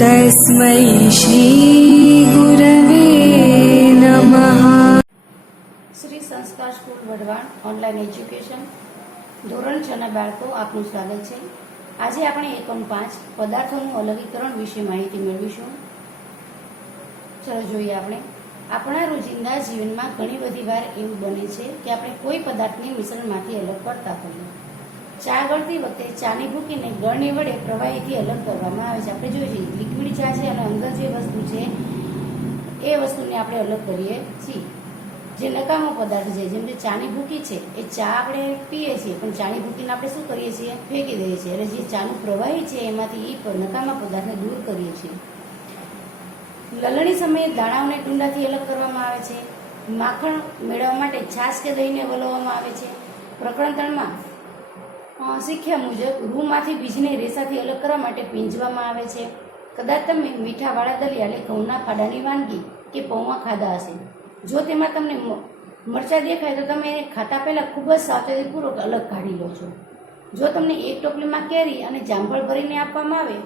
तस्मै श्रीगुरवे नमः। શ્રી સંસ્કાર સ્કૂલ વઢવાણ ઓનલાઈન એજ્યુકેશન ધોરણ 6 ના બાળકો આપનું સ્વાગત છે। આજે આપણે એકમ 5 પદાર્થોનું અલગીકરણ વિશે માહિતી મેળવીશું। ચલો જોઈએ આપણે આપણા રોજિંદા જીવનમાં ઘણી બધી વાર એવું બને છે કે આપણે કોઈ પદાર્થને મિશ્રણમાંથી અલગ કરતા હોઈએ। ચા ગળતી વખતે ચાની ભૂકીને ગળણી વડે પ્રવાહીથી અલગ કરવામાં આવે છે। આપણે જોઈએ છીએ લિક્વિડ ચા છે અને અંદર જે વસ્તુ છે એ વસ્તુને આપણે અલગ કરીએ છીએ। જે નકામો પદાર્થ છે જેમ કે ચાની ભૂકી છે એ ચા આપણે પીએ છીએ પણ ચાની ભૂકીને આપણે શું કરીએ છીએ ફેંકી દઈએ છીએ એટલે જે ચાનું પ્રવાહી છે એમાંથી એ નકામા પદાર્થને દૂર કરીએ છીએ। લલણી સમયે દાણાઓને ટુંડાથી અલગ કરવામાં આવે છે। માખણ મેળવવા માટે છાશ કે દહીંને વલોવવામાં આવે છે। પ્રકરણ 3માં શીખ્યા મુજબ રૂમાંથી બીજને રેસાથી અલગ કરવા માટે પીંજવામાં આવે છે। કદાચ તમે મીઠાવાળા દલિયા એટલે ઘઉંના ફાડાની વાનગી કે પૌવા ખાધા હશે। જો તેમાં તમને મરચાં દેખાય તો તમે એને ખાતા પહેલાં ખૂબ જ સાવચેતીપૂર્વક અલગ કાઢી લો છો। જો તમને એક ટોપલીમાં કેરી અને જામફળ ભરીને આપવામાં આવે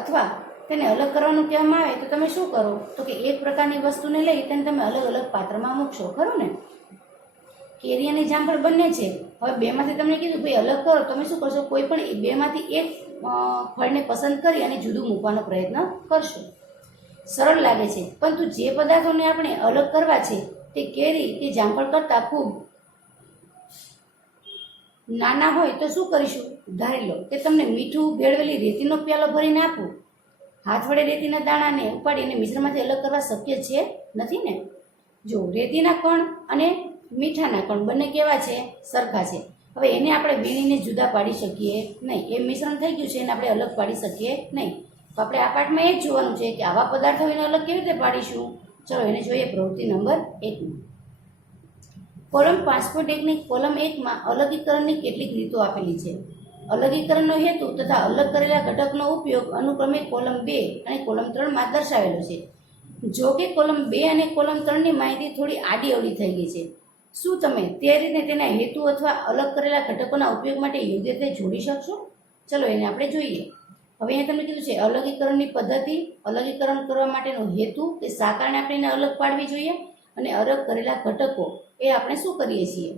અથવા તેને અલગ કરવાનું કહેવામાં આવે તો તમે શું કરો તો કે એક પ્રકારની વસ્તુને લઈ તેને તમે અલગ અલગ પાત્રમાં મૂકશો, ખરું ને? કેરી અને જામફળ બંને છે, હવે બેમાંથી તમને કીધું ભાઈ અલગ કરો, તમે શું કરશો કોઈ પણ બેમાંથી એક ફળને પસંદ કરી અને જુદું મૂકવાનો પ્રયત્ન કરશો। સરળ લાગે છે પરંતુ જે પદાર્થોને આપણે અલગ કરવા છે તે કેરી કે જામફળ કરતાં ખૂબ નાના હોય તો શું કરીશું? ધારી લો કે તમને મીઠું ભેળવેલી રેતીનો પ્યાલો ભરીને આપું, હાથ વડે રેતીના દાણાને ઉપાડીને મિશ્રણમાંથી અલગ કરવા શક્ય છે નથી ને? જો રેતીના કણ અને મીઠાના કણ બંને કેવા છે? સરખા છે। હવે એને આપણે વીણીને જુદા પાડી શકીએ નહીં, એ મિશ્રણ થઈ ગયું છે એને આપણે અલગ પાડી શકીએ નહીં। તો આપણે આ પાઠમાં એ જ જોવાનું છે કે આવા પદાર્થો એને અલગ કેવી રીતે પાડીશું। ચલો એને જોઈએ પ્રવૃત્તિ નંબર 1 કોલમ 5.1 ની કોલમ 1માં અલગીકરણની કેટલીક રીતો આપેલી છે। અલગીકરણનો હેતુ તથા અલગ કરેલા ઘટકનો ઉપયોગ અનુક્રમે કોલમ 2 અને કોલમ 3માં દર્શાવેલો છે। જો કે કોલમ 2 અને કોલમ 3ની માહિતી થોડી આડી અવળી થઈ ગઈ છે। શું તમે તે રીતે તેના હેતુ અથવા અલગ કરેલા ઘટકોના ઉપયોગ માટે યોગ્ય રીતે જોડી શકશો? ચલો એને આપણે જોઈએ। હવે અહીંયા તમને કીધું છે અલગીકરણની પદ્ધતિ, અલગીકરણ કરવા માટેનો હેતુ કે શા કારણે આપણે એને અલગ પાડવી જોઈએ અને અલગ કરેલા ઘટકો એ આપણે શું કરીએ છીએ।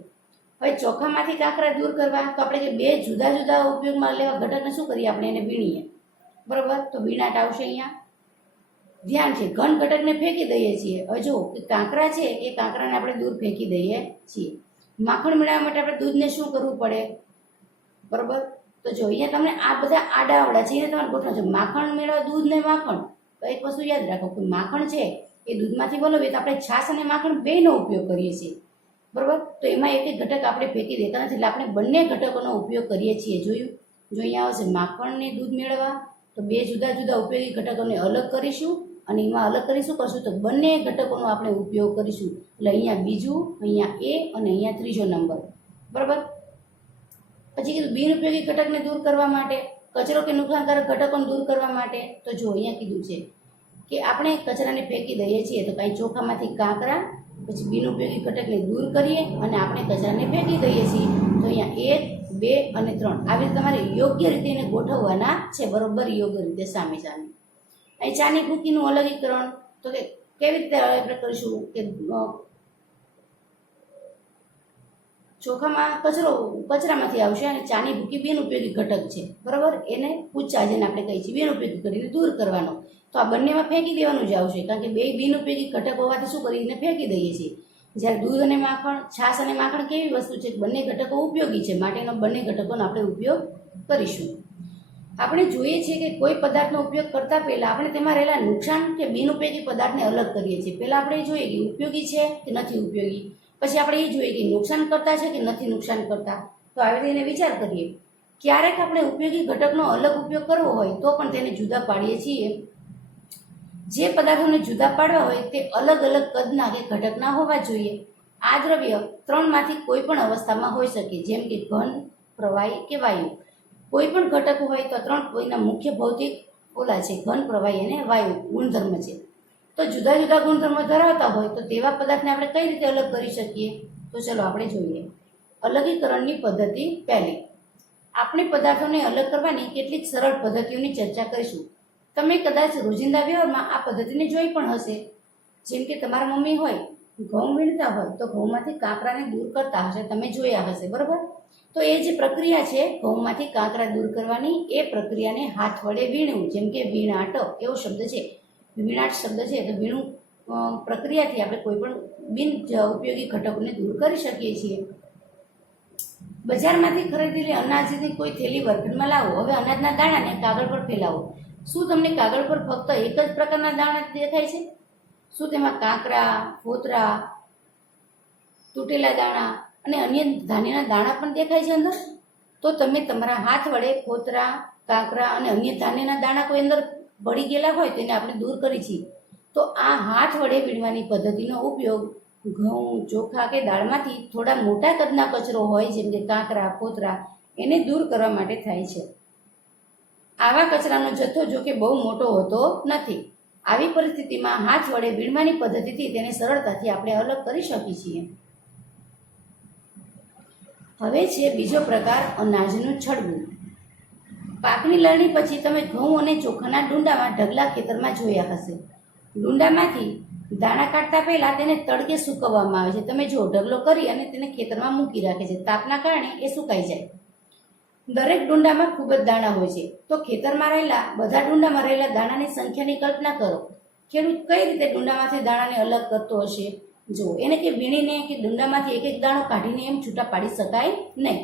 હવે ચોખામાંથી કાંકરા દૂર કરવા તો આપણે જે બે જુદા જુદા ઉપયોગમાં લેવા ઘટકને શું કરીએ આપણે એને વીણીએ, બરાબર? તો વીણાટ આવશે અહીંયા। ધ્યાન છે ઘન ઘટકને ફેંકી દઈએ છીએ। હવે જો કે કાંકરા છે એ કાંકરાને આપણે દૂર ફેંકી દઈએ છીએ। માખણ મેળવવા માટે આપણે દૂધને શું કરવું પડે, બરાબર? તો જો અહીંયા તમને આ બધા આડાવડા છે એને તમારે ગોઠવણ છે। માખણ મેળવવા દૂધ ને માખણ, તો એક વસ્તુ યાદ રાખો કે માખણ છે એ દૂધમાંથી વલોવીએ તો આપણે છાશ અને માખણ બેયનો ઉપયોગ કરીએ છીએ, બરાબર? તો એમાં એક એક ઘટક આપણે ફેંકી દેતા નથી એટલે આપણે બંને ઘટકોનો ઉપયોગ કરીએ છીએ। જોયું? જો અહીંયા આવશે માખણને દૂધ મેળવવા તો બે જુદા જુદા ઉપયોગી ઘટકોને અલગ કરીશું અને એમાં અલગ કરી શું કરશું તો બંને ઘટકોનો આપણે ઉપયોગ કરીશું। એટલે અહીંયા બીજું, અહીંયા એ અને અહીંયા ત્રીજો નંબર, બરાબર? પછી કીધું બિનઉપયોગી ઘટકને દૂર કરવા માટે, કચરો કે નુકસાનકારક ઘટકોને દૂર કરવા માટે, તો જો અહીંયા કીધું છે કે આપણે કચરાને ફેંકી દઈએ છીએ તો કાંઈ ચોખામાંથી કાંકરા પછી બિનઉપયોગી ઘટકને દૂર કરીએ અને આપણે કચરાને ફેંકી દઈએ છીએ તો અહીંયા 1, 2 અને 3 આવી રીતે તમારે યોગ્ય રીતે એને ગોઠવવાના છે, બરોબર? યોગ્ય રીતે સામે સામે। અહીં ચાની ભૂકીનું અલગીકરણ તો કે કેવી રીતે આપણે કરીશું કે ચોખામાં કચરામાંથી આવશે અને ચાની ભૂકી બિનઉપયોગી ઘટક છે, બરાબર? એને પૂછા જેને આપણે કહીએ છીએ બિનઉપયોગી કરીને દૂર કરવાનો, તો આ બંનેમાં ફેંકી દેવાનું જ આવશે કારણ કે બે બિનઉપયોગી ઘટક હોવાથી શું કરીને ફેંકી દઈએ છીએ। જ્યારે દૂધ અને માખણ, છાશ અને માખણ કેવી વસ્તુ છે બંને ઘટકો ઉપયોગી છે માટેનો બંને ઘટકોનો આપણે ઉપયોગ કરીશું। આપણે જોઈએ છીએ કે કોઈ પદાર્થનો ઉપયોગ કરતા પહેલા આપણે તેમાં રહેલા નુકસાન કે બિનઉપયોગી પદાર્થને અલગ કરીએ છીએ। પહેલા આપણે જોઈએ કે ઉપયોગી છે કે નથી ઉપયોગી, પછી આપણે એ જોઈએ કે નુકસાન કરતા છે કે નથી નુકસાન કરતા। તો આવી રીતે વિચાર કરીએ। ક્યારેક આપણે ઉપયોગી ઘટકનો અલગ ઉપયોગ કરવો હોય તો પણ તેને જુદા પાડીએ છીએ। જે પદાર્થોને જુદા પાડવા હોય તે અલગ અલગ કદના કે ઘટકના હોવા જોઈએ। આ દ્રવ્ય 3માંથી કોઈ પણ અવસ્થામાં હોઈ શકે જેમ કે ઘન, પ્રવાહી કે વાયુ। કોઈ પણ ઘટક હોય તો 3 કોઈના મુખ્ય ભૌતિક ઓલા છે ઘન, પ્રવાહી અને વાયુ ગુણધર્મ છે। તો જુદા જુદા ગુણધર્મો ધરાવતા હોય તો તેવા પદાર્થને આપણે કઈ રીતે અલગ કરી શકીએ? તો ચલો આપણે જોઈએ। અલગીકરણની પદ્ધતિ પહેલી, આપણે પદાર્થોને અલગ કરવાની કેટલીક સરળ પદ્ધતિઓની ચર્ચા કરીશું। તમે કદાચ રોજિંદા વ્યવહારમાં આ પદ્ધતિને જોઈ પણ હશે. જેમ કે તમારા મમ્મી હોય ઘઉં વીણતા હોય તો ઘઉંમાંથી કાંકરાને દૂર કરતા હશે, તમે જોયા હશે, બરોબર? તો એ જે પ્રક્રિયા છે ઘઉંમાંથી કાંકરા દૂર કરવાની, એ પ્રક્રિયાને હાથ વડે વીણવું, જેમ કે વીણાટ એવો શબ્દ છે, વીણાટ શબ્દ છે. તો વીણું પ્રક્રિયાથી આપણે કોઈ પણ બિન ઉપયોગી ઘટકોને દૂર કરી શકીએ છીએ. બજારમાંથી ખરીદેલી અનાજની કોઈ થેલી વર્તનમાં લાવો. હવે અનાજના દાણાને કાગળ પર ફેલાવો. શું તમને કાગળ પર ફક્ત એક જ પ્રકારના દાણા દેખાય છે? શું તેમાં કાંકરા, ફોતરા, તૂટેલા દાણા અને અન્ય ધાન્યના દાણા પણ દેખાય છે અંદર? તો તમે તમારા હાથ વડે ફોતરા, કાંકરા અને અન્ય ધાન્યના દાણા કોઈ અંદર બળી ગયેલા હોય તેને આપણે દૂર કરી છીએ. તો આ હાથ વડે વીણવાની પદ્ધતિનો ઉપયોગ ઘઉં, ચોખા કે દાળમાંથી થોડા મોટા કદના કચરો હોય, જેમ કે કાંકરા, ફોતરા, એને દૂર કરવા માટે થાય છે. આવા કચરાનો જથ્થો જો કે બહુ મોટો હોતો નથી. આવી પરિસ્થિતિમાં હાથ વડે વીણવાની પદ્ધતિથી તેને સરળતાથી આપણે અલગ કરી શકીએ છીએ. હવે છે બીજો પ્રકાર, અનાજનું છડવું. પાકની લણણી પછી તમે ઘઉં અને ચોખાના ડુંડામાં ઢગલા ખેતરમાં જોયા હશે. ડુંડામાંથી દાણા કાઢતા પહેલા તેને તડકે સૂકવવામાં આવે છે. તમે જો ઢગલો કરી અને તેને ખેતરમાં મૂકી રાખે છે, તાપના કારણે એ સુકાઈ જાય. દરેક ડુંડામાં ખૂબ જ દાણા હોય છે. તો ખેતરમાં રહેલા બધા ડુંડામાં રહેલા દાણાની સંખ્યાની કલ્પના કરો. ખેડૂત કઈ રીતે ડુંડામાંથી દાણાને અલગ કરતો હશે? જો એને કે વીણીને કે ડુંડામાંથી એક એક દાણો કાઢીને એમ છૂટા પાડી શકાય નહીં.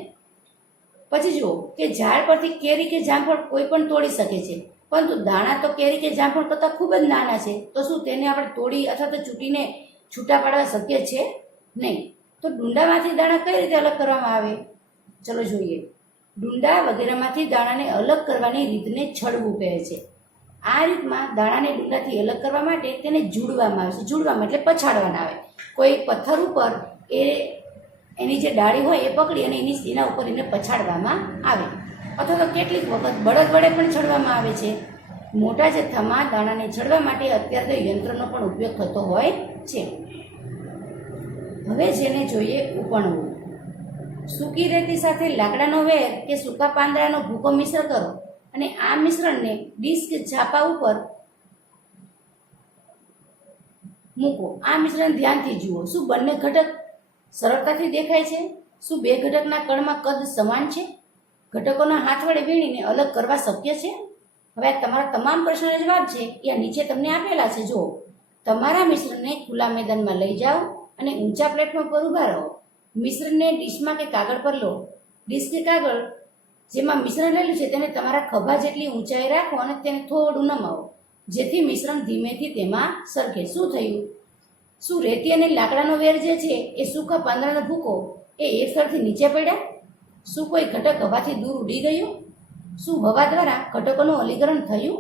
પછી જુઓ કે ઝાડ પરથી કેરી કે જામફળ કોઈ પણ તોડી શકે છે, પરંતુ દાણા તો કેરી કે જામફળ કરતાં ખૂબ જ નાના છે. તો શું તેને આપણે તોડી અથવા તો ચૂંટીને છૂટા પાડવા શક્ય છે? નહીં. તો ડુંડામાંથી દાણા કઈ રીતે અલગ કરવામાં આવે? ચલો જોઈએ. ડુંડા વગેરેમાંથી દાણાને અલગ કરવાની રીતને છડવું કહે છે. આ રીતમાં દાણાને ડુંડાથી અલગ કરવા માટે તેને જુડવામાં આવે છે. જુડવામાં એટલે પછાડવાના આવે. કોઈ પથ્થર ઉપર એની જે ડાળી હોય એ પકડી અને એના ઉપર એને પછાડવામાં આવે, અથવા તો કેટલીક વખત બળદ વડે પણ છડવામાં આવે છે. મોટા જથ્થામાં દાણાને છડવા માટે અત્યારે તો યંત્રનો પણ ઉપયોગ થતો હોય છે. હવે જેને જોઈએ ઉપણવું. સૂકી રેતી સાથે લાકડાનો વેર કે સૂકા પાંદડાનો ભૂકો મિશ્ર કરો અને આ મિશ્રણને ડીશ કે છાપા ઉપર મૂકો. આ મિશ્રણ ધ્યાનથી જુઓ. શું બંને ઘટક સરળતાથી દેખાય છે? શું બે ઘટકના કણમાં કદ સમાન છે? ઘટકોના હાથ વડે વીણીને અલગ કરવા શક્ય છે? હવે તમારા તમામ પ્રશ્નોના જવાબ છે એ નીચે તમને આપેલા છે. જુઓ, તમારા મિશ્રણને ખુલ્લા મેદાનમાં લઈ જાઓ અને ઊંચા પ્લેટફોર્મ પર ઊભા રહો. મિશ્રણને ડીશમાં કે કાગળ પર લો. ડીશ કે કાગળ જેમાં મિશ્રણ લેલું છે તેને તમારા ખભા જેટલી ઊંચાઈ રાખો અને તેને થોડું નમાવો, જેથી મિશ્રણ ધીમેથી તેમાં સરકે. શું થયું? શું રેતી અને લાકડાનો વેર જે છે એ સૂકા પાંદડાનો ભૂકો એ એક સ્થળથી નીચે પડ્યા? શું કોઈ ઘટક હવાથી દૂર ઉડી ગયું? શું હવા દ્વારા ઘટકોનું અલીકરણ થયું?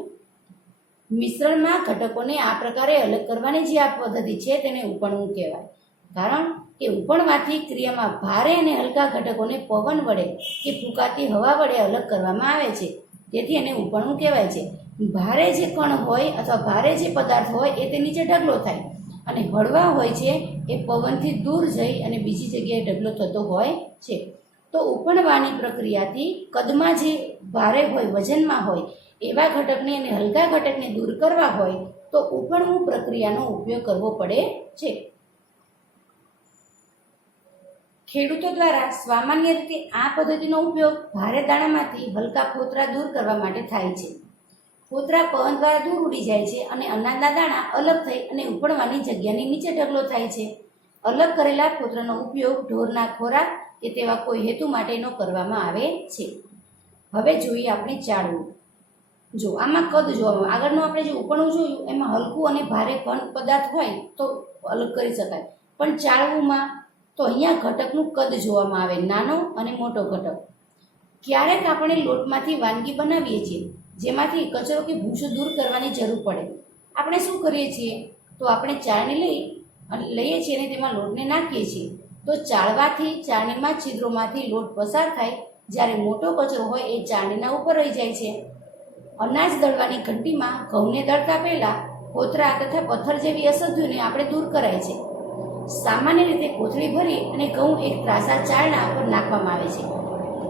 મિશ્રણમાં ઘટકોને આ પ્રકારે અલગ કરવાની જે આ પદ્ધતિ છે તેને ઉપણવું કહેવાય. કારણ કે ઉપણવાથી ક્રિયામાં ભારે અને હલકા ઘટકોને પવન વડે કે ફૂંકાતી હવા વડે અલગ કરવામાં આવે છે, તેથી એને ઉપણવું કહેવાય છે. ભારે જે કણ હોય અથવા ભારે જે પદાર્થ હોય એ તે નીચે ઢગલો થાય, અને હળવા હોય છે એ પવનથી દૂર જઈ અને બીજી જગ્યાએ ઢગલો થતો હોય છે. તો ઉપણવાની પ્રક્રિયાથી કદમાં જે ભારે હોય, વજનમાં હોય એવા ઘટકને અને હલકા ઘટકને દૂર કરવા હોય તો ઉપણવું પ્રક્રિયાનો ઉપયોગ કરવો પડે છે. ખેડૂતો દ્વારા સામાન્ય રીતે આ પદ્ધતિનો ઉપયોગ ભારે દાણામાંથી હલકા ફોતરા દૂર કરવા માટે થાય છે. ફોતરા પવન દ્વારા દૂર ઉડી જાય છે અને અનાજના દાણા અલગ થઈ અને ઉપણવાની જગ્યાની નીચે ઢગલો થાય છે. અલગ કરેલા ફોતરાનો ઉપયોગ ઢોરના ખોરાક કે તેવા કોઈ હેતુ માટેનો કરવામાં આવે છે. હવે જોઈએ આપણે ચાળવું. જો આમાં કદ જોવાનું, આગળનું આપણે જે ઉપણવું જોયું એમાં હલકું અને ભારે ઘન પદાર્થ હોય તો અલગ કરી શકાય, પણ ચાળવુંમાં તો અહીંયા ઘટકનું કદ જોવામાં આવે, નાનો અને મોટો ઘટક. ક્યારેક આપણે લોટમાંથી વાનગી બનાવીએ છીએ જેમાંથી કચરો કે ભૂસો દૂર કરવાની જરૂર પડે. આપણે શું કરીએ છીએ? તો આપણે ચાળણી લઈએ છીએ અને તેમાં લોટને નાખીએ છીએ. તો ચાળવાથી ચાળણીમાં છિદ્રોમાંથી લોટ પસાર થાય, જ્યારે મોટો કચરો હોય એ ચાળણીના ઉપર રહી જાય છે. અનાજ દળવાની ઘંટીમાં ઘઉંને દળતા પહેલાં કોતરા તથા પથ્થર જેવી અશુદ્ધિઓને આપણે દૂર કરાય છે. સામાન્ય રીતે કોથળી ભરી અને ઘઉં એક ત્રાસા ચાળણા પર નાખવામાં આવે છે.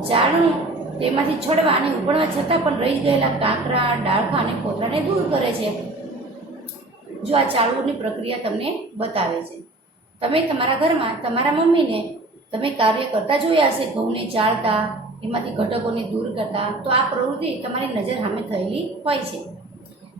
ચાળણું તેમાંથી છોડવા અને ઉપડવા છતાં પણ રહી ગયેલા કાંકરા, ડાળખા અને કોતરાને દૂર કરે છે. જો આ ચાળવુંની પ્રક્રિયા તમને બતાવે છે. તમે તમારા ઘરમાં તમારા મમ્મીને તમે કાર્ય કરતા જોયા હશે, ઘઉંને ચાળતા, એમાંથી ઘટકોને દૂર કરતા. તો આ પ્રવૃત્તિ તમારી નજર સામે થયેલી હોય છે.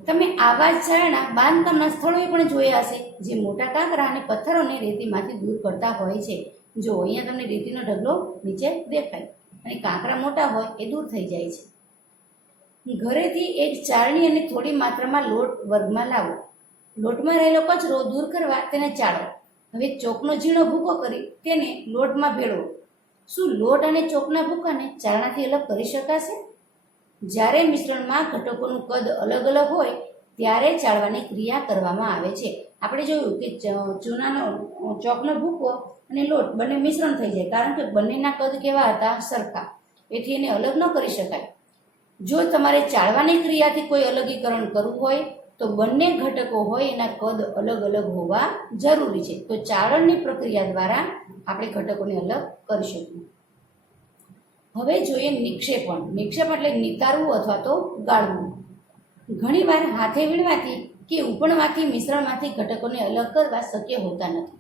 તમે આવા જ ચાળના બાંધકામના સ્થળોએ પણ જોયા હશે, જે મોટા કાંકરા અને પથ્થરોને રેતીમાંથી દૂર કરતા હોય છે. જો અહીંયા તમને રેતીનો ઢગલો નીચે દેખાય અને કાંકરા મોટા હોય એ દૂર થઈ જાય છે. ઘરેથી એક ચાળણી અને થોડી માત્રામાં લોટ વર્ગમાં લાવો. લોટમાં રહેલો કચરો દૂર કરવા તેને ચાળો. હવે ચોકનો ઝીણો ભૂકો કરી તેને લોટમાં ભેળવો. શું લોટ અને ચોકના ભૂકાને ચાળણાથી અલગ કરી શકાશે? જ્યારે મિશ્રણમાં ઘટકોનું કદ અલગ અલગ હોય ત્યારે ચાળવાની ક્રિયા કરવામાં આવે છે. આપણે જોયું કે ચૂનાનો ચોકનો ભૂકો અને લોટ બંને મિશ્રણ થઈ જાય, કારણ કે બંનેના કદ કેવા હતા? સરખા. એથી એને અલગ ન કરી શકાય. જો તમારે ચાળવાની ક્રિયાથી કોઈ અલગીકરણ કરવું હોય તો બંને ઘટકો હોય એના કદ અલગ અલગ હોવા જરૂરી છે. તો ચાળણની પ્રક્રિયા દ્વારા આપણે ઘટકોને અલગ કરી શકીએ. હવે જોઈએ નિક્ષેપણ. નિક્ષેપણ એટલે નિતારવું અથવા તો ગાળવું. ઘણીવાર હાથે વીણવાથી કે ઉપણવાથી મિશ્રણમાંથી ઘટકોને અલગ કરવા શક્ય હોતા નથી.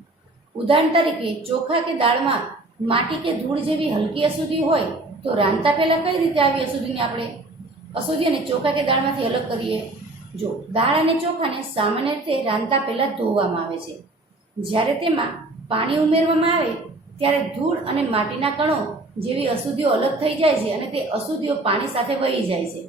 ઉદાહરણ તરીકે ચોખા કે દાળમાં માટી કે ધૂળ જેવી હલકી અશુદ્ધિ હોય તો રાંધતા પહેલાં કઈ રીતે આવી અશુદ્ધિને આપણે અશુદ્ધિ અને ચોખા કે દાળમાંથી અલગ કરીએ? જો દાળ અને ચોખાને સામાન્ય રીતે રાંધતા પહેલાં ધોવામાં આવે છે. જ્યારે તેમાં પાણી ઉમેરવામાં આવે ત્યારે ધૂળ અને માટીના કણો જેવી અશુદ્ધિઓ અલગ થઈ જાય છે અને તે અશુદ્ધિઓ પાણી સાથે વહી જાય છે.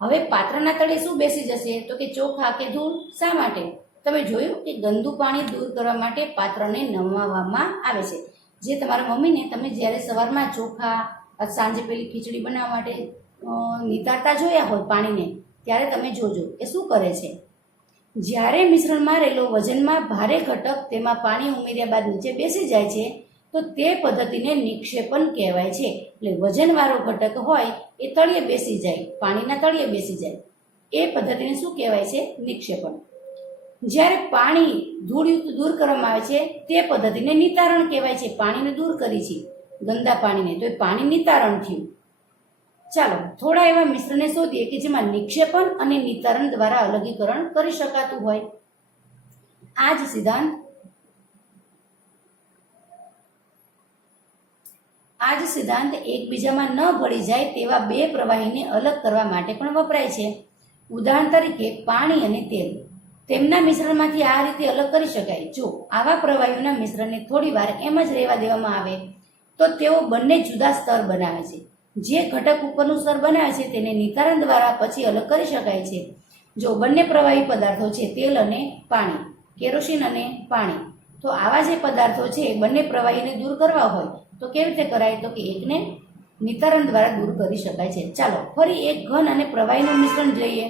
હવે પાત્રના તળે શું બેસી જશે? તો કે ચોખા કે ધૂળ. શા માટે? તમે જોયું કે ગંદુ પાણી દૂર કરવા માટે પાત્રને નમાવવામાં આવે છે. જે તમારા મમ્મીને તમે જ્યારે સવારમાં ચોખા, સાંજે પેલી ખીચડી બનાવવા માટે નિતારતા જોયા હોય પાણીને, ત્યારે તમે જોજો એ શું કરે છે. જ્યારે મિશ્રણમાં રહેલો વજનમાં ભારે ઘટક તેમાં પાણી ઉમેર્યા બાદ નીચે બેસી જાય છે તો તે પદ્ધતિને નિક્ષેપણ કહેવાય છે. એટલે વજનવાળો ઘટક હોય એ તળિયે બેસી જાય, પાણીના તળિયે બેસી જાય, એ પદ્ધતિને શું કહેવાય છે? નિક્ષેપણ. જ્યારે પાણી ધૂળયુક્ત દૂર કરવામાં આવે છે તે પદ્ધતિને નિતારણ કહેવાય છે. પાણીને દૂર કરી છે, ગંદા પાણીને, તો એ પાણી નિતારણ થયું. ચાલો થોડા એવા મિશ્રણને શોધીએ કે જેમાં નિક્ષેપણ અને નિતારણ દ્વારા અલગીકરણ કરી શકાતું હોય. આ જ સિદ્ધાંત એકબીજામાં ન ભળી જાય તેવા બે પ્રવાહીને અલગ કરવા માટે પણ વપરાય છે. ઉદાહરણ તરીકે પાણી અને તેલ. તેમના મિશ્રણમાંથી આ રીતે અલગ કરી શકાય. જો આવા પ્રવાહીઓના મિશ્રણને થોડી વાર એમ જ રહેવા દેવામાં આવે તો તેઓ બંને જુદા સ્તર બનાવે છે. જે ઘટક ઉપરનું સ્તર બનાવે છે તેને નિતારણ દ્વારા પછી અલગ કરી શકાય છે. જો બંને પ્રવાહી પદાર્થો છે, તેલ અને પાણી, કેરોસીન અને પાણી, તો આવા જે પદાર્થો છે બંને પ્રવાહીને દૂર કરવા હોય તો કેવી રીતે કરાય? તો કે એકને નિતારણ દ્વારા દૂર કરી શકાય છે. ચાલો ફરી એક ઘન અને પ્રવાહીનું મિશ્રણ જોઈએ.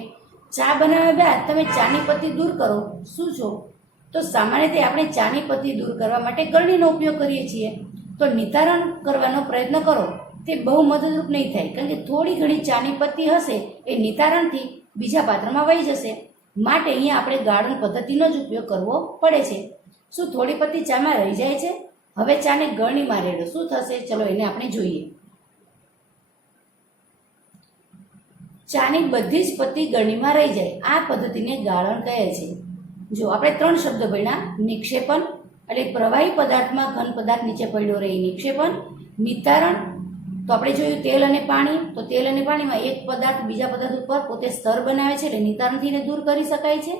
ચા બનાવ્યા બાદ તમે ચાની પત્તી દૂર કરો. શું છો? તો સામાન્ય રીતે આપણે ચાની પત્તી દૂર કરવા માટે ગળણીનો ઉપયોગ કરીએ છીએ. તો નિતારણ કરવાનો પ્રયત્ન કરો, તે બહુ મદદરૂપ નહીં થાય, કારણ કે થોડી ઘણી ચાની પત્તી હશે એ નિતારણથી બીજા પાત્રમાં વહી જશે. માટે અહીંયા આપણે ગાળણ પદ્ધતિનો જ ઉપયોગ કરવો પડે છે. શું થોડી પત્તી ચામાં રહી જાય છે? હવે ચાને ગળણીમાં રેડો. શું થશે? ચલો એને આપણે જોઈએ. ચાની બધી જ પત્તી ગળણીમાં રહી જાય. આ પદ્ધતિને ગાળણ કહે છે. જો આપણે 3 શબ્દો ભણ્યા. નિક્ષેપણ એટલે પ્રવાહી પદાર્થમાં ઘન પદાર્થ નીચે પડ્યો રહે, નિક્ષેપણ. નિતારણ તો આપણે જોયું તેલ અને પાણી. તો તેલ અને પાણીમાં એક પદાર્થ બીજા પદાર્થ ઉપર પોતે સ્તર બનાવે છે એટલે નિતારણથી દૂર કરી શકાય છે.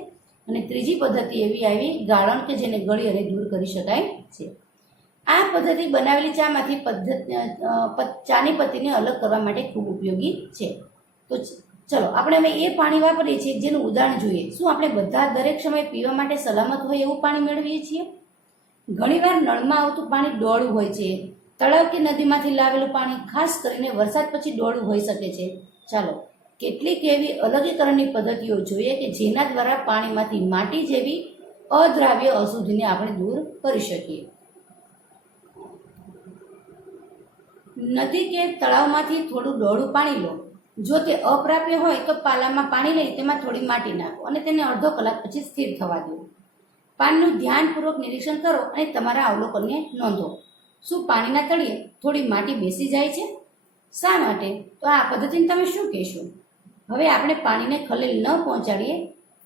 અને ત્રીજી પદ્ધતિ એવી આવી ગાળણ કે જેને ગળી અને દૂર કરી શકાય છે. આ પદ્ધતિ બનાવેલી ચામાંથી ચાની પત્તીને અલગ કરવા માટે ખૂબ ઉપયોગી છે. તો ચલો આપણે હવે એ પાણી વાપરીએ છીએ જેનું ઉદાહરણ જોઈએ. શું આપણે બધા દરેક સમયે પીવા માટે સલામત હોય એવું પાણી મેળવીએ છીએ? ઘણીવાર નળમાં આવતું પાણી ડોળું હોય છે. તળાવ કે નદીમાંથી લાવેલું પાણી ખાસ કરીને વરસાદ પછી ડોળું હોઈ શકે છે. ચાલો કેટલીક એવી અલગીકરણની પદ્ધતિઓ જોઈએ કે જેના દ્વારા પાણીમાંથી માટી જેવી અદ્રાવ્ય અશુદ્ધિને આપણે દૂર કરી શકીએ. નદી કે તળાવમાંથી થોડું ડોળું પાણી લો. જો તે અપ્રાપ્ય હોય તો પાલામાં પાણી લઈ તેમાં થોડી માટી નાખો અને તેને અડધો કલાક પછી સ્થિર થવા દો. પાણીનું ધ્યાનપૂર્વક નિરીક્ષણ કરો અને તમારા અવલોકનને નોંધો. શું પાણીના તળિયે થોડી માટી બેસી જાય છે? શા માટે? તો આ પદ્ધતિને તમે શું કહેશો? હવે આપણે પાણીને ખલેલ ન પહોંચાડીએ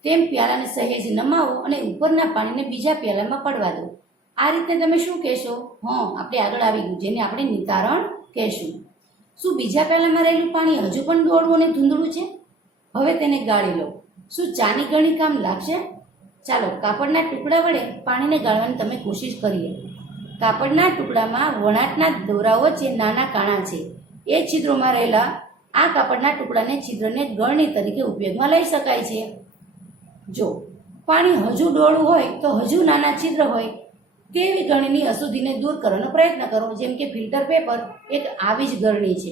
તેમ પ્યાલાને સહેજ નમાવો અને ઉપરના પાણીને બીજા પ્યાલામાં પડવા દો. આ રીતે તમે શું કહેશો? આપણે આગળ આવી ગયું, જેને આપણે નિતારણ કહેશું. શું બીજા પ્યાલામાં રહેલું પાણી હજુ પણ દોડવું અને ધૂંધળું છે? હવે તેને ગાળી લો. શું ચાની ગળણી કામ લાગશે? ચાલો કાપડના ટુકડા વડે પાણીને ગાળવાની તમે કોશિશ કરીએ. કાપડના ટુકડામાં વણાટના દોરા વચ્ચે નાના કાણા છે. એ છિદ્રોમાં રહેલા આ કાપડના ટુકડાને છિદ્રને ગળણી તરીકે ઉપયોગમાં લઈ શકાય છે. જો પાણી હજુ ડોળું હોય તો હજુ નાના છિદ્ર હોય તેવી ગળણીની અશુદ્ધિને દૂર કરવાનો પ્રયત્ન કરો. જેમ કે ફિલ્ટર પેપર એક આવી જ ગળણી છે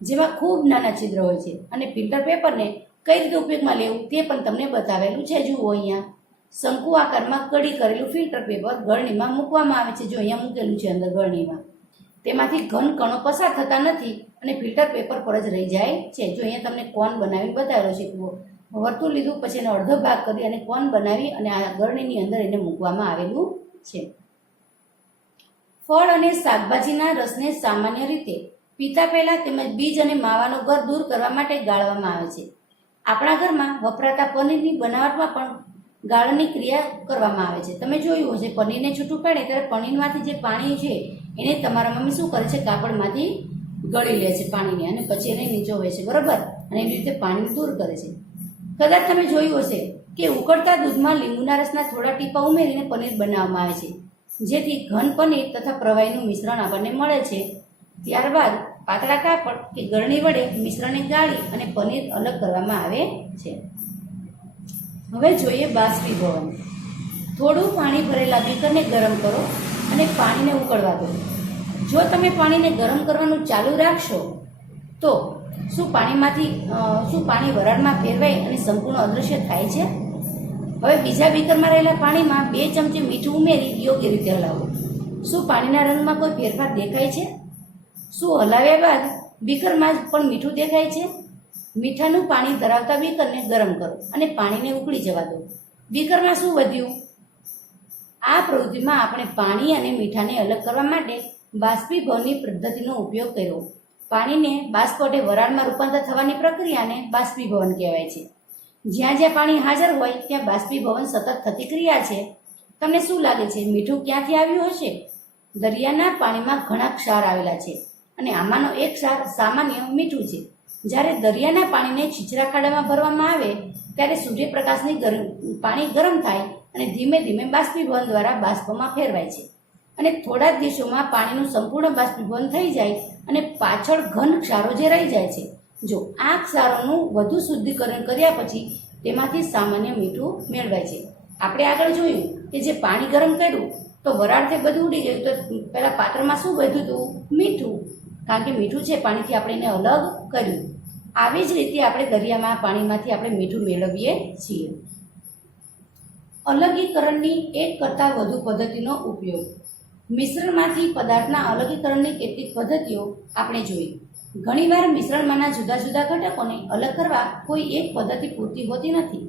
જેમાં ખૂબ નાના છિદ્ર હોય છે, અને ફિલ્ટર પેપરને કઈ રીતે ઉપયોગમાં લેવું તે પણ તમને બતાવેલું છે. જુઓ અહીંયા શંકુ આકારમાં કડી કરેલું ફિલ્ટર પેપર ગળણીમાં મૂકવામાં આવે છે. જો અહીંયા મૂકેલું છે અંદર ગળણીમાં, તેમાંથી ઘન કણો પસાર થતા નથી અને ફિલ્ટર પેપર પર જ રહી જાય છે. જો અહીંયા તમને કોન બનાવીને બતાવેલો છે. વર્તુળ લીધું, પછી એનો અડધો ભાગ કરી અને કોન બનાવી અને આ ગળણીની અંદર એને મૂકવામાં આવેલું છે. ફળ અને શાકભાજીના રસને સામાન્ય રીતે પીતા પહેલા તેમજ બીજ અને માવાનો ગર દૂર કરવા માટે ગાળવામાં આવે છે. આપણા ઘરમાં વપરાતા પનીરની બનાવટમાં પણ ગાળણની ક્રિયા કરવામાં આવે છે. તમે જોયું હશે, પનીરને છૂટું પડે ત્યારે પનીરમાંથી જે પાણી છે એને તમારા મમ્મી શું કરે છે? કાપડમાંથી ગળી લે છે પાણીને, અને પછી એને નીચોવે છે, બરાબર, અને એવી રીતે પાણી દૂર કરે છે. કદાચ તમે જોયું હશે કે ઉકળતા દૂધમાં લીંબુના રસના થોડા ટીપા ઉમેરીને પનીર બનાવવામાં આવે છે, જેથી ઘન પનીર તથા પ્રવાહીનું મિશ્રણ આપણને મળે છે. ત્યારબાદ પાતળા કાપડ કે ગળણી વડે મિશ્રણને ગાળી અને પનીર અલગ કરવામાં આવે છે. હવે જોઈએ બાષ્પીભવન. થોડું પાણી ભરેલા બીકરને ગરમ કરો અને પાણીને ઉકળવા દો. જો તમે પાણીને ગરમ કરવાનું ચાલુ રાખશો તો શું પાણી વરાળમાં ફેરવાય અને સંપૂર્ણ અદૃશ્ય થાય છે? હવે બીજા બીકરમાં રહેલા પાણીમાં 2 ચમચી મીઠું ઉમેરી યોગ્ય રીતે હલાવો. શું પાણીના રંગમાં કોઈ ફેરફાર દેખાય છે? શું હલાવ્યા બાદ બીકરમાં પણ મીઠું દેખાય છે? મીઠાનું પાણી ધરાવતા બીકરને ગરમ કરો અને પાણીને ઉકળી જવા દો. બીકરમાં શું વધ્યું? આ પ્રવૃત્તિમાં આપણે પાણી અને મીઠાને અલગ કરવા માટે બાષ્પીભવનની પદ્ધતિનો ઉપયોગ કર્યો. પાણીને બાષ્પ વડે વરાળમાં રૂપાંતર થવાની પ્રક્રિયાને બાષ્પીભવન કહેવાય છે. જ્યાં જ્યાં પાણી હાજર હોય ત્યાં બાષ્પીભવન સતત થતી ક્રિયા છે. તમને શું લાગે છે, મીઠું ક્યાંથી આવ્યું હશે? દરિયાના પાણીમાં ઘણા ક્ષાર આવેલા છે અને આમાંનો એક ક્ષાર સામાન્ય મીઠું છે. જ્યારે દરિયાના પાણીને છીછરા ખાડામાં ભરવામાં આવે ત્યારે સૂર્યપ્રકાશની પાણી ગરમ થાય અને ધીમે ધીમે બાષ્પીભવન દ્વારા બાષ્પમાં ફેરવાય છે, અને થોડા જ દિવસોમાં પાણીનું સંપૂર્ણ બાષ્પીભવન થઈ જાય અને પાછળ ઘન ક્ષારો જે રહી જાય છે. જો આ ક્ષારોનું વધુ શુદ્ધિકરણ કર્યા પછી તેમાંથી સામાન્ય મીઠું મેળવાય છે. આપણે આગળ જોયું કે જે પાણી ગરમ કર્યું તો વરાળથી બધું ઉડી ગયું, તો પહેલાં પાત્રમાં શું વધ્યું હતું? મીઠું. કારણ કે મીઠું છે પાણીથી આપણે એને અલગ કર્યું. આવી જ રીતે આપણે દરિયામાં પાણીમાંથી આપણે મીઠું મેળવીએ છીએ. અલગીકરણની એક કરતાં વધુ પદ્ધતિનો ઉપયોગ. મિશ્રણમાંથી પદાર્થના અલગીકરણની કેટલીક પદ્ધતિઓ આપણે જોઈ. ઘણીવાર મિશ્રણમાંના જુદા જુદા ઘટકોને અલગ કરવા કોઈ એક પદ્ધતિ પૂરતી હોતી નથી.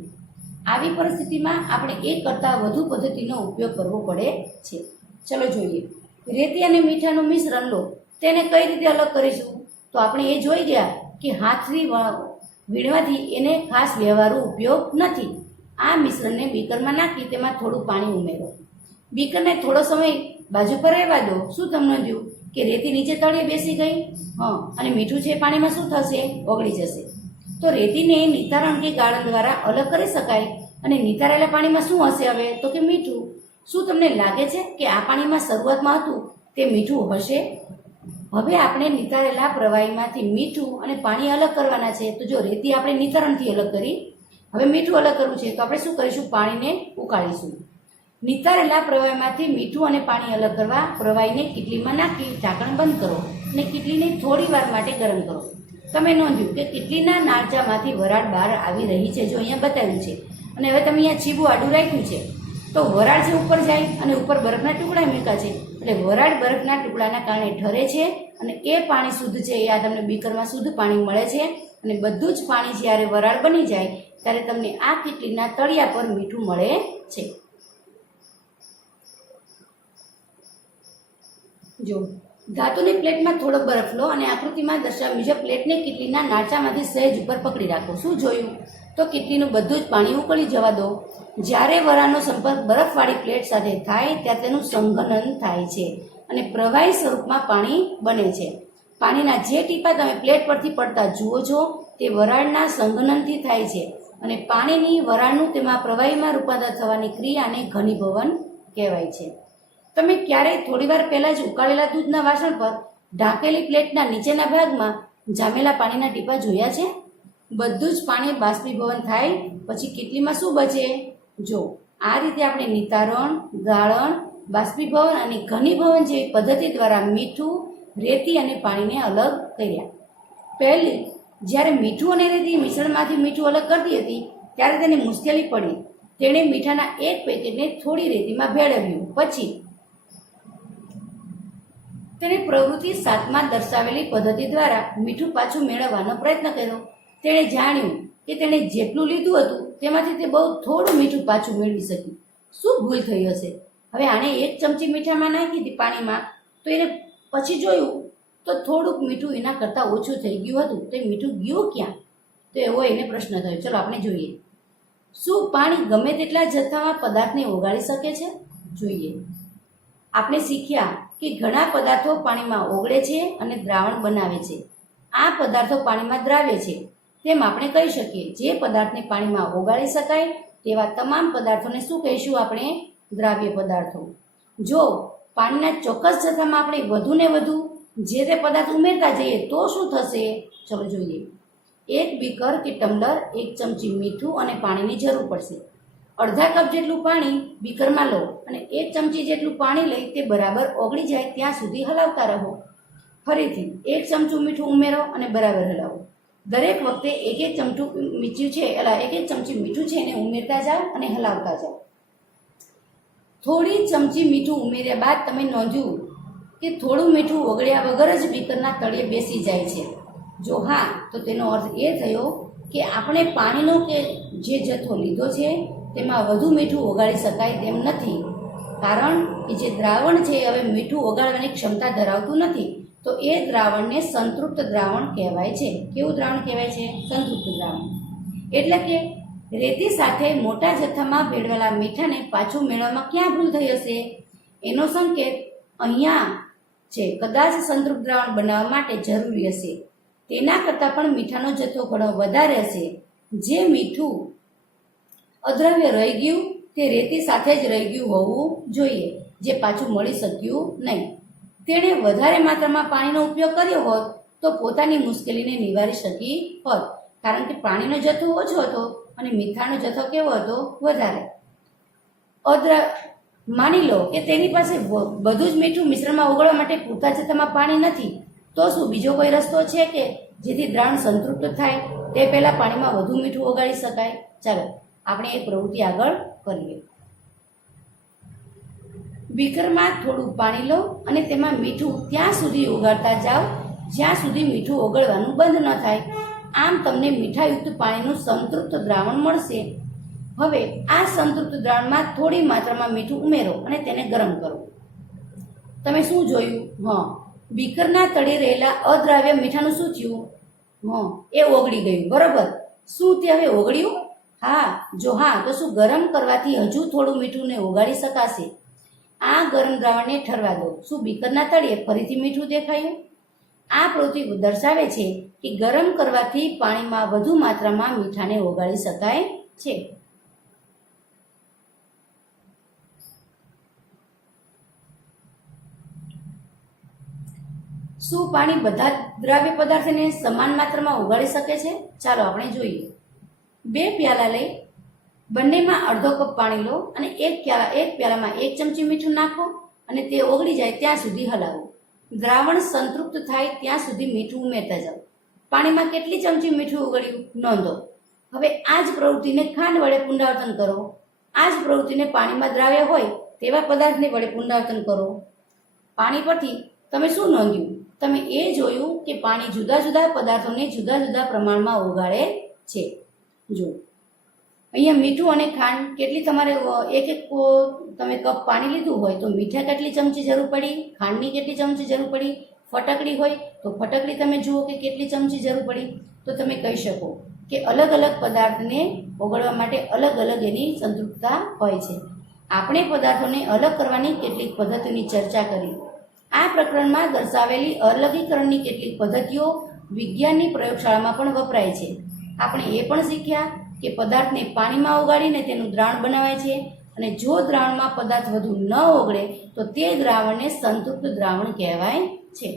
આવી પરિસ્થિતિમાં આપણે એક કરતાં વધુ પદ્ધતિનો ઉપયોગ કરવો પડે છે. ચલો જોઈએ. રેતી અને મીઠાનું મિશ્રણ લો, તેને કઈ રીતે અલગ કરીશું? તો આપણે એ જોઈ ગયા કે હાથથી વીણવાથી એને ખાસ વ્યવહારુ ઉપયોગ નથી. આ મિશ્રણને બીકરમાં નાખી તેમાં થોડું પાણી ઉમેરો. બીકરને થોડો સમય બાજુ પર રહેવા દો. શું તમને થયું કે રેતી નીચે તળિયે બેસી ગઈ? અને મીઠું છે પાણીમાં શું થશે? ઓગળી જશે. તો રેતીને નિતારણ કે ગાળણ દ્વારા અલગ કરી શકાય, અને નિતારેલા પાણીમાં શું હશે હવે? તો કે મીઠું. શું તમને લાગે છે કે આ પાણીમાં શરૂઆતમાં હતું તે મીઠું હશે? હવે આપણે નિતારેલા પ્રવાહીમાંથી મીઠું અને પાણી અલગ કરવાના છે. તો જો રેતી આપણે નિતારણથી અલગ કરી, હવે મીઠું અલગ કરવું છે, તો આપણે શું કરીશું? પાણીને ઉકાળીશું. નિતારેલા પ્રવાહીમાંથી મીઠું અને પાણી અલગ કરવા પ્રવાહીને કીટલીમાં નાખી ઢાંકણ બંધ કરો અને કીટલીને થોડી વાર માટે ગરમ કરો. તમે નોંધ્યું કે કીટલીના નાળચામાંથી વરાળ બહાર આવી રહી છે, જો અહીંયા બતાવ્યું છે. અને હવે તમે અહીંયા છીબું આડું રાખ્યું છે તો વરાળ જે ઉપર જાય અને ઉપર બરફના ટુકડા મૂક્યા છે, એટલે વરાળ બરફના ટુકડાના કારણે ઠરે છે અને એ પાણી શુદ્ધ છે. એ આ તમને બીકરમાં શુદ્ધ પાણી મળે છે, અને બધું જ પાણી જ્યારે વરાળ બની જાય ત્યારે તમને આ કીટલીના તળિયા પર મીઠું મળે છે. જો ધાતુની પ્લેટમાં થોડો બરફ લો અને આકૃતિમાં દર્શાવ્યા મુજબ પ્લેટને કીટલીના નાળચામાંથી સહેજ ઉપર પકડી રાખો. શું જોયું? તો કીટલીનું બધું જ પાણી ઉકળી જવા દો. જ્યારે વરાળનો સંપર્ક બરફવાળી પ્લેટ સાથે થાય ત્યાં તેનું સંઘનન થાય છે અને પ્રવાહી સ્વરૂપમાં પાણી બને છે. પાણીના જે ટીપા તમે પ્લેટ પરથી પડતા જુઓ છો તે વરાળના સંઘનનથી થાય છે અને પાણીની વરાળનું તેમાં પ્રવાહીમાં રૂપાંતર થવાની ક્રિયાને ઘનીભવન કહેવાય છે. તમે ક્યારેય થોડીવાર પહેલાં જ ઉકાળેલા દૂધના વાસણ પર ઢાંકેલી પ્લેટના નીચેના ભાગમાં જામેલા પાણીના ટીપા જોયા છે? બધું જ પાણી બાષ્પીભવન થાય પછી કીટલીમાં શું બચે? જો આ રીતે આપણે નિતારણ, ગાળણ, બાષ્પીભવન અને ઘનીભવન જેવી પદ્ધતિ દ્વારા મીઠું, રેતી અને પાણીને અલગ કર્યા. પહેલી જ્યારે મીઠું અને રેતી મિશ્રણમાંથી મીઠું અલગ કરતી હતી ત્યારે તેને મુશ્કેલી પડી. તેણે મીઠાના એક પેકેટને થોડી રેતીમાં ભેળવ્યું. પછી તેણે પ્રવૃત્તિ 7માં દર્શાવેલી પદ્ધતિ દ્વારા મીઠું પાછું મેળવવાનો પ્રયત્ન કર્યો. તેણે જાણ્યું કે તેણે જેટલું લીધું હતું તેમાંથી તે બહુ થોડું મીઠું પાછું મેળવી શકી. શું ભૂલ થઈ હશે? હવે આણે 1 ચમચી મીઠામાં નાખી હતી પાણીમાં, તો એને પછી જોયું તો થોડુંક મીઠું એના કરતાં ઓછું થઈ ગયું હતું. તો એ મીઠું ગયું ક્યાં? તો એવો એને પ્રશ્ન થયો. ચલો આપણે જોઈએ. શું પાણી ગમે તેટલા જથ્થામાં પદાર્થને ઓગાળી શકે છે? જોઈએ. આપણે શીખ્યા કે ઘણા પદાર્થો પાણીમાં ઓગળે છે અને દ્રાવણ બનાવે છે. આ પદાર્થો પાણીમાં દ્રાવ્ય છે તેમ આપણે કહી શકીએ. જે પદાર્થને પાણીમાં ઓગાળી શકાય તેવા તમામ પદાર્થોને શું કહીશું આપણે? દ્રાવ્ય પદાર્થો. જો પાણીના ચોક્કસ જથ્થામાં આપણે વધુ ને વધુ જે તે પદાર્થ ઉમેરતા જઈએ તો શું થશે? ચલો જોઈએ. 1 બીકર કે ટમ્બલર 1 ચમચી મીઠું અને પાણીની જરૂર પડશે. અડધા કપ જેટલું પાણી બીકરમાં લો અને 1 ચમચી જેટલું પાણી લઈ તે બરાબર ઓગળી જાય ત્યાં સુધી હલાવતા રહો. ફરીથી 1 ચમચું મીઠું ઉમેરો અને બરાબર હલાવો. દરેક વખતે 1 ચમચું મીઠું છે એને ઉમેરતા જાઓ અને હલાવતા જાઓ. થોડી ચમચી મીઠું ઉમેર્યા બાદ તમે નોંધ્યું કે થોડું મીઠું ઓગળ્યા વગર જ બીકરના તળિયે બેસી જાય છે. જો હા, તો તેનો અર્થ એ થયો કે આપણે પાણીનો કે જે જથ્થો લીધો છે તેમાં વધુ મીઠું ઓગાળી શકાય તેમ નથી, કારણ કે જે દ્રાવણ છે હવે મીઠું ઓગાળવાની ક્ષમતા ધરાવતું નથી. તો એ દ્રાવણને સંતૃપ્ત દ્રાવણ કહેવાય છે. કેવું દ્રાવણ કહેવાય છે? સંતૃપ્ત દ્રાવણ. એટલે કે રેતી સાથે મોટા જથ્થામાં ભેળવેલા મીઠાને પાછું મેળવવામાં ક્યાં ભૂલ થઈ હશે? એનો સંકેત અહીંયા છે. કદાચ સંતૃપ્ત દ્રાવણ બનાવવા માટે જરૂરી હશે તેના કરતાં પણ મીઠાનો જથ્થો ઘણો વધારે હશે. જે મીઠું અદ્રવ્ય રહી ગયું તે રેતી સાથે જ રહી ગયું હોવું જોઈએ, જે પાછું મળી શક્યું નહીં. તેણે વધારે માત્રામાં પાણીનો ઉપયોગ કર્યો હોત તો પોતાની મુશ્કેલીને નિવારી શકી હોત, કારણ કે પાણીનો જથ્થો ઓછો હતો અને મીઠાનો જથ્થો કેવો હતો? વધારે. માની લો કે તેની પાસે બધું જ મીઠું મિશ્રણમાં ઓગળવા માટે પૂરતા જથ્થામાં પાણી નથી, તો શું બીજો કોઈ રસ્તો છે કે જેથી દ્રાવણ સંતૃપ્ત થાય તે પહેલાં પાણીમાં વધુ મીઠું ઓગાળી શકાય? ચાલો આપણે એ પ્રવૃત્તિ આગળ કરીએ. બીકરમાં થોડું પાણી લો અને તેમાં મીઠું ત્યાં સુધી ઓગાળતા જાઓ જ્યાં સુધી મીઠું ઓગળવાનું બંધ ન થાય. આમ તમને મીઠાયુક્ત પાણીનું સંતૃપ્ત દ્રાવણ મળશે. હવે આ સંતૃપ્ત દ્રાવણમાં થોડી માત્રામાં મીઠું ઉમેરો અને તેને ગરમ કરો. તમે શું જોયું? બીકરના તળિયે રહેલા અદ્રાવ્ય મીઠાનું શું થયું? એ ઓગળી ગયું. બરોબર. શું તે હવે ઓગળ્યું? હા. જો હા, તો શું ગરમ કરવાથી હજુ થોડું મીઠુંને ઓગાળી શકાશે? આ ગરમ દ્રાવણને ઠરવા દો. શું બીકરના તળિયે ફરીથી મીઠું દેખાયું? આ પ્રવૃત્તિ દર્શાવે છે કે ગરમ કરવાથી પાણીમાં વધુ માત્રામાં મીઠાને ઓગાળી શકાય છે. શું પાણી બધા દ્રાવ્ય પદાર્થને સમાન માત્રામાં ઓગાળી શકે છે? ચાલો આપણે જોઈએ. 2 પ્યાલા લઈ બંનેમાં અડધો કપ પાણી લો અને એક પ્યાલામાં 1 ચમચી મીઠું નાખો અને તે ઓગળી જાય ત્યાં સુધી હલાવો. દ્રાવણ સંતૃપ્ત થાય ત્યાં સુધી મીઠું ઉમેરતા જાઓ. પાણીમાં કેટલી ચમચી મીઠું ઓગળ્યું નોંધો. હવે આ જ પ્રવૃત્તિને ખાંડ વડે પુનરાવર્તન કરો. આ જ પ્રવૃત્તિને પાણીમાં દ્રાવ્ય હોય તેવા પદાર્થને વડે પુનરાવર્તન કરો. પાણી પરથી તમે શું નોંધ્યું? તમે એ જોયું કે પાણી જુદા જુદા પદાર્થોને જુદા જુદા પ્રમાણમાં ઓગાળે છે. જો અહીંયા મીઠું અને ખાંડ કેટલી તમારે એક તમે કપ પાણી લીધું હોય તો મીઠા કેટલી ચમચી જરૂર પડી, ખાંડની કેટલી ચમચી જરૂર પડી, ફટકડી હોય તો ફટકડી તમે જુઓ કે કેટલી ચમચી જરૂર પડી. તો તમે કહી શકો કે અલગ અલગ પદાર્થને ઓગળવા માટે અલગ અલગ એની સંતૃપ્તતા હોય છે. આપણે પદાર્થોને અલગ કરવાની કેટલીક પદ્ધતિઓની ચર્ચા કરી. આ પ્રકરણમાં દર્શાવેલી અલગીકરણની કેટલીક પદ્ધતિઓ વિજ્ઞાનની પ્રયોગશાળામાં પણ વપરાય છે. આપણે એ પણ શીખ્યા કે પદાર્થને પાણીમાં ઓગાળીને તેનું દ્રાવણ બનાવાય છે અને જો દ્રાવણમાં પદાર્થ વધુ ન ઓગળે તો તે દ્રાવણને સંતૃપ્ત દ્રાવણ કહેવાય છે.